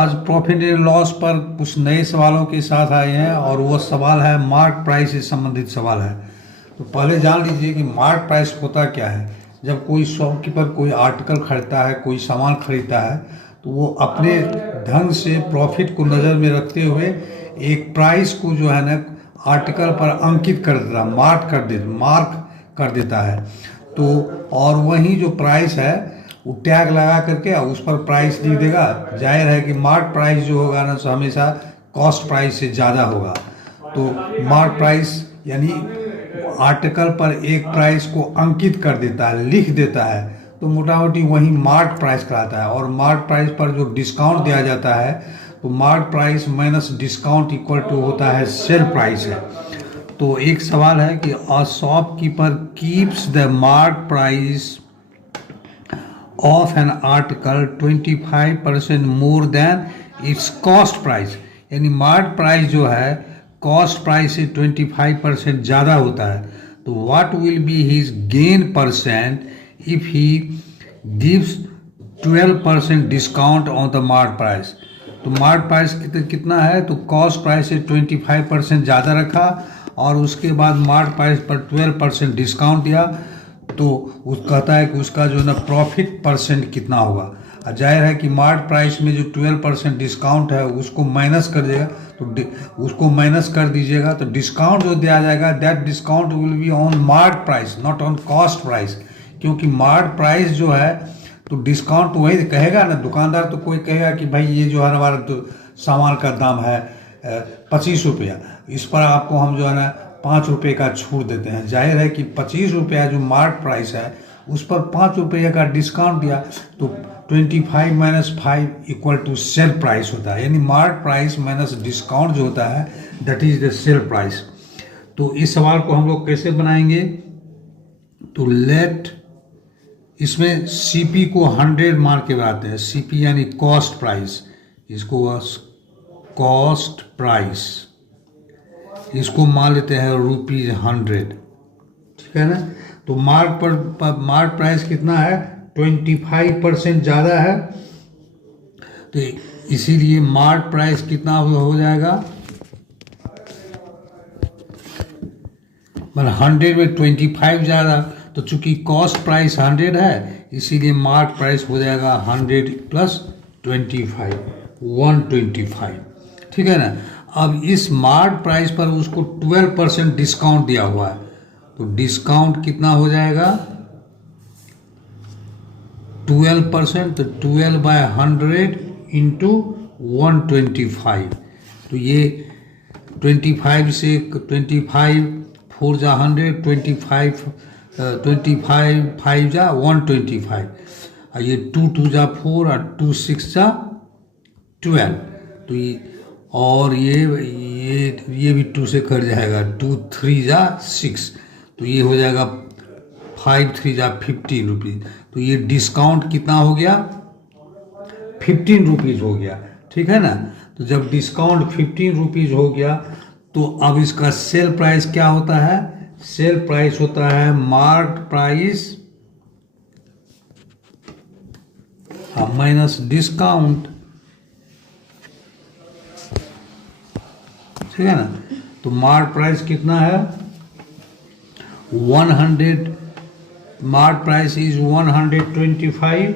आज profit and loss पर कुछ नए सवालों के साथ आए हैं और वो सवाल है मार्क प्राइस से संबंधित सवाल है। तो पहले जान लीजिए कि मार्क प्राइस होता क्या है। जब कोई शॉपकीपर कोई आर्टिकल खरीदता है, कोई सामान खरीदता है, तो वो अपने ढंग से प्रॉफिट को नज़र में रखते हुए एक प्राइस को जो है ना आर्टिकल पर अंकित कर देता है, मार्क कर देता है। तो और वही जो प्राइस है वो टैग लगा करके उस पर प्राइस लिख देगा। जाहिर है कि मार्क प्राइस जो होगा ना सो हमेशा कॉस्ट प्राइस से ज़्यादा होगा। तो मार्क प्राइस यानी आर्टिकल पर एक प्राइस को अंकित कर देता है, लिख देता है, तो मोटा मोटी वही मार्क प्राइस कहलाता है। और मार्क प्राइस पर जो डिस्काउंट दिया जाता है तो mark price minus discount equal to होता है सेल प्राइस है। तो एक सवाल है कि a shopkeeper keeps the mark price of an article 25% more than it's cost price, यानी मार्क प्राइस जो है कॉस्ट प्राइस से 25% ज़्यादा होता है। तो what will be his gain percent if he gives 12% discount on the mark price. तो mark price कितना है, तो कॉस्ट प्राइस से 25% ज़्यादा रखा और उसके बाद मार्क प्राइस पर 12% डिस्काउंट दिया, तो वो कहता है कि उसका जो ना प्रॉफिट परसेंट कितना होगा। जाहिर है कि मार्क प्राइस में जो 12% डिस्काउंट है उसको माइनस कर देगा, तो उसको माइनस कर दीजिएगा तो डिस्काउंट जो दिया जाएगा that discount will be on mark price not on cost price. क्योंकि मार्क प्राइस जो है तो डिस्काउंट तो वही कहेगा ना, दुकानदार तो कोई कहेगा कि भाई ये जो है हमारा तो सामान का दाम है 25 रुपया, इस पर आपको हम जो है ना 5 रुपये का छूट देते हैं। जाहिर है कि 25 रुपया जो मार्क प्राइस है उस पर 5 रुपये का डिस्काउंट दिया तो 25 minus 5 equal to sale price होता है, यानी मार्क प्राइस माइनस डिस्काउंट जो होता है that is the sale price. तो इस सवाल को हम लोग कैसे बनाएंगे, तो लेट इसमें सीपी को 100 मान के बनाते हैं। सीपी यानी कॉस्ट प्राइस, इसको कॉस्ट प्राइस, इसको मान लेते हैं ₹100, ठीक है ना। तो मार्क प्राइस कितना है, 25% ज़्यादा है, तो इसीलिए मार्क प्राइस कितना हो जाएगा, मतलब 100 में 25 ज़्यादा, तो चूंकि कॉस्ट प्राइस 100 है इसीलिए मार्क प्राइस हो जाएगा 100 प्लस 25 125, ठीक है ना। अब इस मार्क प्राइस पर उसको 12% डिस्काउंट दिया हुआ है, तो डिस्काउंट कितना हो जाएगा 12%, तो 12/100 इंटू 125, तो ये 25 से 25 4 जा 100, 25 5 जा 125, और ये 2 2 जा 4 और 2 6 जा 12, तो ये और ये भी 2 से कट जाएगा, 2 3 जा 6, तो ये हो जाएगा 5 3 जा 15 रुपीज़। तो ये डिस्काउंट कितना हो गया 15 रुपीज़ हो गया, ठीक है ना। तो जब डिस्काउंट 15 रुपीज़ हो गया तो अब इसका सेल प्राइस क्या होता है, सेल प्राइस होता है मार्क प्राइस माइनस डिस्काउंट, ठीक है ना। तो मार्क प्राइस कितना है 100, मार्क प्राइस इज 125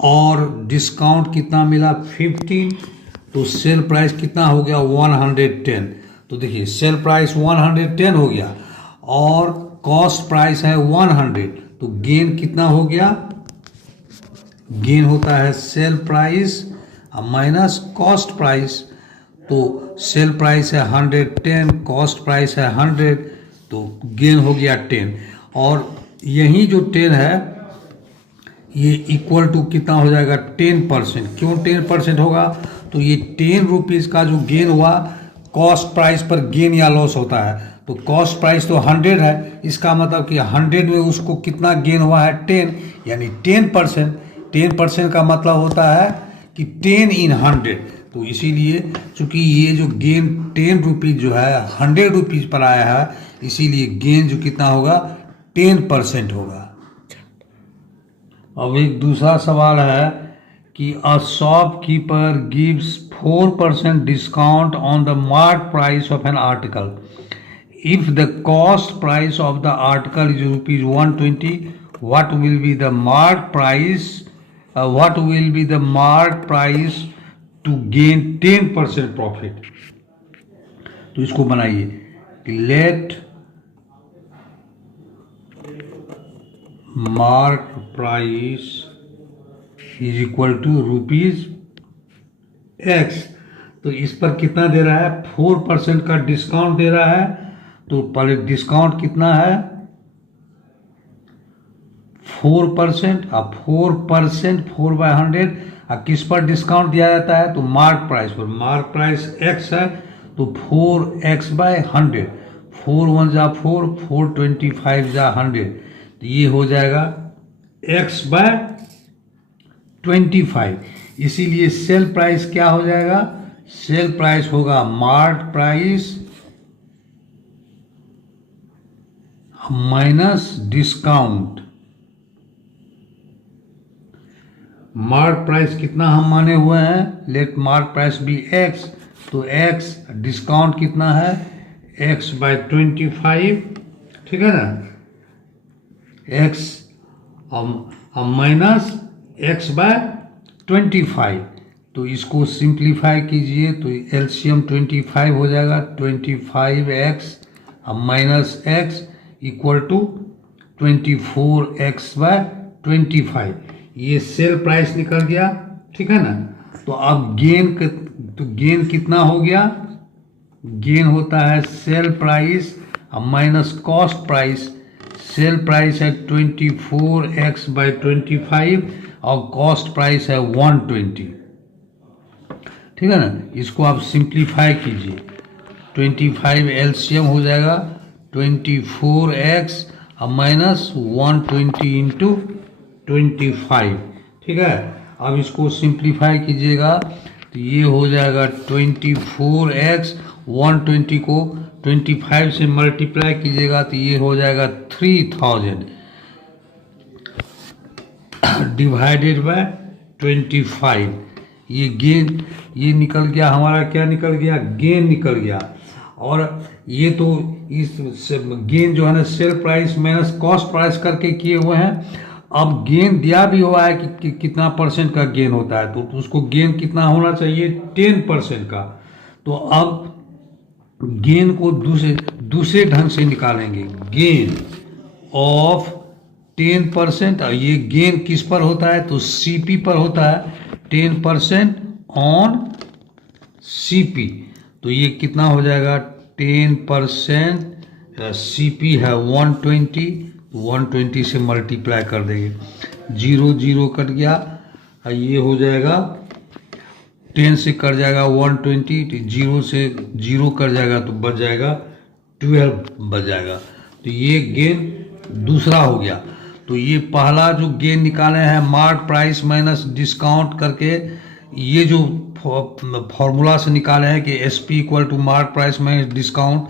और डिस्काउंट कितना मिला 15, तो सेल प्राइस कितना हो गया 110। तो देखिए सेल प्राइस 110 हो गया और कॉस्ट प्राइस है 100, तो गेन कितना हो गया, गेन होता है sale price minus cost price. तो सेल प्राइस है 110, कॉस्ट प्राइस है 100, तो गेन हो गया 10, और यही जो 10 है ये इक्वल टू कितना हो जाएगा 10%। क्यों 10% होगा, तो ये 10 रुपीज़ का जो गेन हुआ कॉस्ट प्राइस पर गेन या लॉस होता है, तो कॉस्ट प्राइस तो 100 है, इसका मतलब कि 100 में उसको कितना गेन हुआ है 10, यानी 10%। 10% का मतलब होता है कि 10 इन 100, तो इसीलिए चूंकि ये जो गेन 10 रुपीज़ जो है 100 रुपीज़ पर आया है, इसीलिए गेन जो कितना होगा 10% होगा। अब एक दूसरा सवाल है कि a shopkeeper gives 4% discount on the mark price of an article if the cost price of the article is rupees 120 what will be the mark price what will be the mark price to gain 10% profit। तो इसको बनाइए let mark price is equal to rupees X. तो इस पर कितना दे रहा है 4% का डिस्काउंट दे रहा है। तो पहले डिस्काउंट कितना है 4%। अब 4% 4/100 किस पर डिस्काउंट दिया जाता है तो मार्क प्राइस पर। मार्क प्राइस x है तो 4x/100 4 1 जा 4 425 जा 100 तो ये हो जाएगा x/25। इसीलिए सेल प्राइस क्या हो जाएगा सेल प्राइस होगा mark price minus discount. Mark price कितना हम माने हुए हैं let mark price be X. तो एक्स डिस्काउंट कितना है x/25 ठीक है ना x माइनस x/25। तो इसको सिंप्लीफाई कीजिए तो एलसीएम 25 हो जाएगा 25x minus x equal to 24x/25। ये सेल प्राइस निकल गया ठीक है ना। तो अब गेन कितना हो गया गेन होता है sale price minus cost price. Sale price है 24x/25 और कॉस्ट प्राइस है 120 ठीक है ना। इसको आप सिंप्लीफाई कीजिए 25 एलसीएम हो जाएगा 24x माइनस 120 इंटू 25 ठीक है। अब इसको सिंप्लीफाई कीजिएगा तो ये हो जाएगा 24x 120 को 25 से मल्टीप्लाई कीजिएगा तो ये हो जाएगा 3000 डिवाइडेड बाय 25। ये गेन ये निकल गया हमारा क्या निकल गया गेन निकल गया। और ये तो इस गेन जो है ना sale price minus cost price करके किए हुए हैं। अब गेन दिया भी हुआ है कि कितना परसेंट का गेन होता है तो उसको गेन कितना होना चाहिए 10% का। तो अब गेन को दूसरे ढंग से निकालेंगे गेन ऑफ 10%। और ये गेन किस पर होता है तो सीपी पर होता है 10% ऑन सीपी। तो ये कितना हो जाएगा 10% सीपी है 120 से मल्टीप्लाई कर देंगे 0 0 कट गया। ये हो जाएगा 10 से कट जाएगा 120 तो 0 से 0 कट जाएगा तो बच जाएगा 12 बच जाएगा। तो ये गेन दूसरा हो गया। तो ये पहला जो गेन निकाले हैं मार्क प्राइस माइनस डिस्काउंट करके ये जो फॉर्मूला से निकाले हैं कि SP equal to mark price minus discount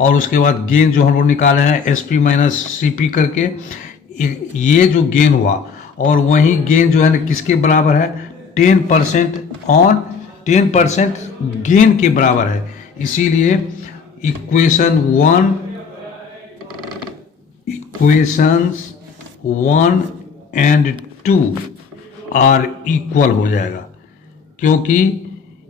और उसके बाद गेन जो हम लोग निकाले हैं एसपी माइनस सीपी करके ये जो गेन हुआ। और वही गेन जो है ना किसके बराबर है 10% ऑन 10% गेन के बराबर है। इसीलिए इक्वेशंस 1 एंड 2 आर इक्वल हो जाएगा क्योंकि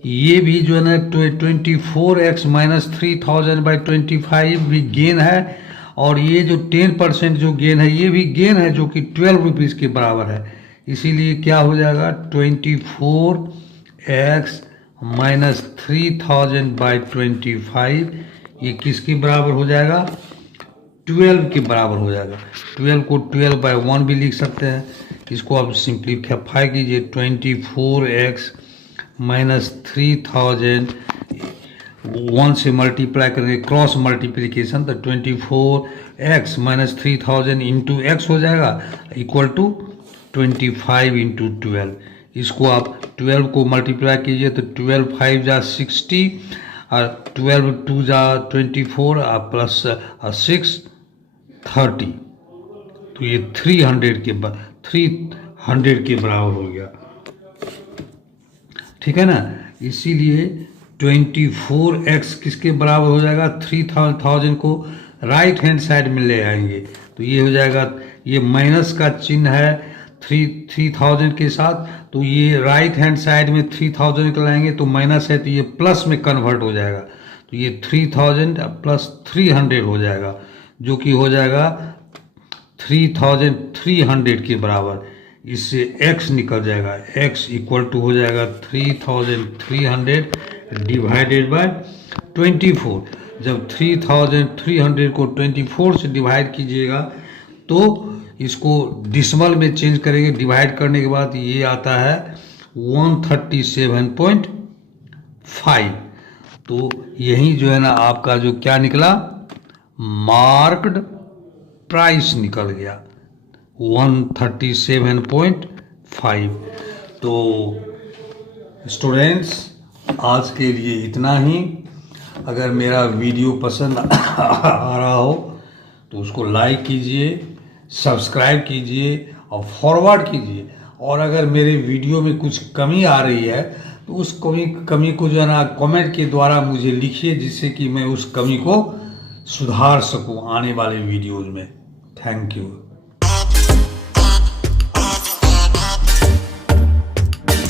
ये भी जो है ना 24x माइनस 3000/25 भी गेन है और ये जो 10% जो गेन है ये भी गेन है जो कि 12 रुपीज़ के बराबर है। इसीलिए क्या हो जाएगा 24x माइनस 3000/25 ये किसके बराबर हो जाएगा 12 के बराबर हो जाएगा। 12 को 12/1 भी लिख सकते हैं। इसको आप सिंप्लीफाई कीजिए 24x माइनस 3000 1 से मल्टीप्लाई करेंगे क्रॉस मल्टीप्लिकेशन तो 24x माइनस 3000 इंटू एक्स हो जाएगा इक्वल टू 25 इंटू 12। इसको आप 12 को मल्टीप्लाई कीजिए तो 12 5 जा 60 और 12 2 जा 24 और प्लस 6 30। तो ये 300 के बाद 100 के बराबर हो गया, ठीक है ना। इसीलिए 24x किसके बराबर हो जाएगा, 3000 को राइट हैंड साइड में ले आएंगे तो ये हो जाएगा, ये माइनस का चिन्ह है 3000 के साथ, तो ये राइट हैंड साइड में 3000 को लाएंगे तो माइनस है तो ये प्लस में कन्वर्ट हो जाएगा, तो ये 3000 प्लस 300 हो जाएगा, जो कि हो जाएगा 3300 के बराबर। इससे x निकल जाएगा, x इक्वल टू हो जाएगा 3300 डिवाइडेड बाय 24। जब 3300 को 24 से डिवाइड कीजिएगा तो इसको डिसिमल में चेंज करेंगे, डिवाइड करने के बाद ये आता है 137.5। तो यही जो है ना आपका जो क्या निकला, मार्क्ड प्राइस निकल गया 137.5। तो स्टूडेंट्स आज के लिए इतना ही। अगर मेरा वीडियो पसंद आ रहा हो तो उसको लाइक कीजिए, सब्सक्राइब कीजिए और फॉरवर्ड कीजिए। और अगर मेरे वीडियो में कुछ कमी आ रही है तो उस कमी को जो है ना कमेंट के द्वारा मुझे लिखिए, जिससे कि मैं उस कमी को सुधार सकूं आने वाले वीडियोज़ में। Thank you.